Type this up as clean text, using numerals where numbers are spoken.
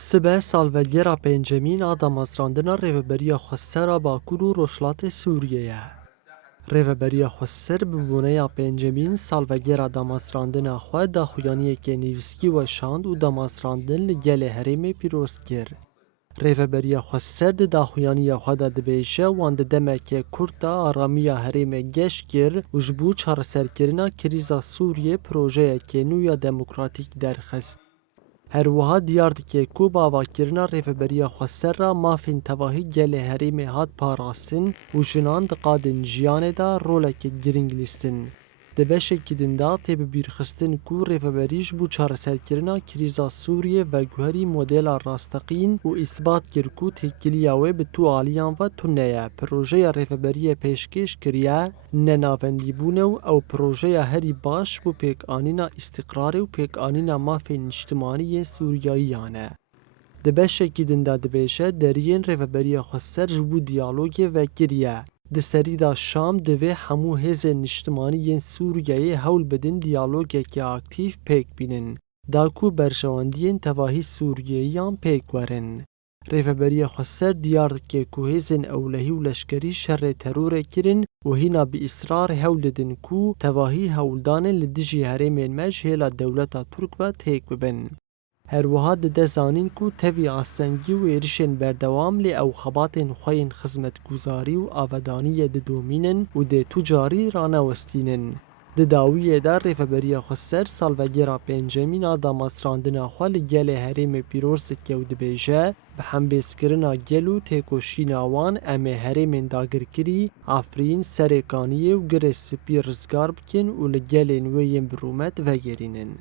Sibe salvegera pêncemîn a damasrandina Rêveberiya Xweser a Bakur û Rojhilatê Sûriyê ye. Rêveberiya Xweser bi bûneya pêncemîn salvegera damasrandina xwe daxuyaniyekê nivîskî weşand û damasrandin li gelê herêmê pîroz kir. Rêveberiya Xweser di daxuyaniya xwe de dibêje wan di demekê Kurd de aramiya herêmê geş kir û ji bo çareserkirina krîza Sûriyê projeyekê nû ya demokratîk derxist. Herwiha diyar dike ku bavakirina Rêveberiya Xweser ra mafên tevahî gelê herêmê hat parastin û jinan di qadên jiyanê de roleke giring lîstin. Di beşekî din de tê bibîrxistin ku Rêveberî ji bo çareserkirina krîza Sûriyê veguherî modela rastexîn û îsbat kir ku têkiliya wê bi tu aliyan ve tune ye. Projeya Rêveberiyê pêşkêş kiriye nenavendîbûnê û ew projeya herî baş bû pêkanîna îstîqrarê û pêkanîna mafên niştimanî yên Sûriyayiyan e. Di beşekî din de dibêje deriyên Rêveberiya Xweser ji bo diyalogê vekiriye. Di serî de Şam divê hemû hêzên niştimanî yên Sûriyeyê hewl bidin diyalogekî aktîv pêk bînin, da ku berjewendiyên tevahî Sûriyeyiyan pêk werin. Rêveberiya Xweser diyar dike ku hêzên ewlehî û leşkerî şerê terorê kirin û hîna bi îsrar hewl didin ku tevahî hewldanên li dijî herêmên me ji hêla dewleta Tirk ve têk bibin. Herwiha dide zanîn ku tevî asengî û êrişên berdewam lê ew xebatên xwe yên xizmetguzarî û avedaniyê didomînin û dê tu carî ranewestînin. Di dawiyê de Rêveberiya Xweser salvegera pêncemîn a damasrandina xwe li gelê herêmê pîroz dike û dibêje bi hembêzkirina gel û têkoşîna wan em ê herêmên dagirkirî, Efrîn, Serêkaniyê û Girê Spî rizgar bikin û li gelên wê yên bi rûmet vegerînin.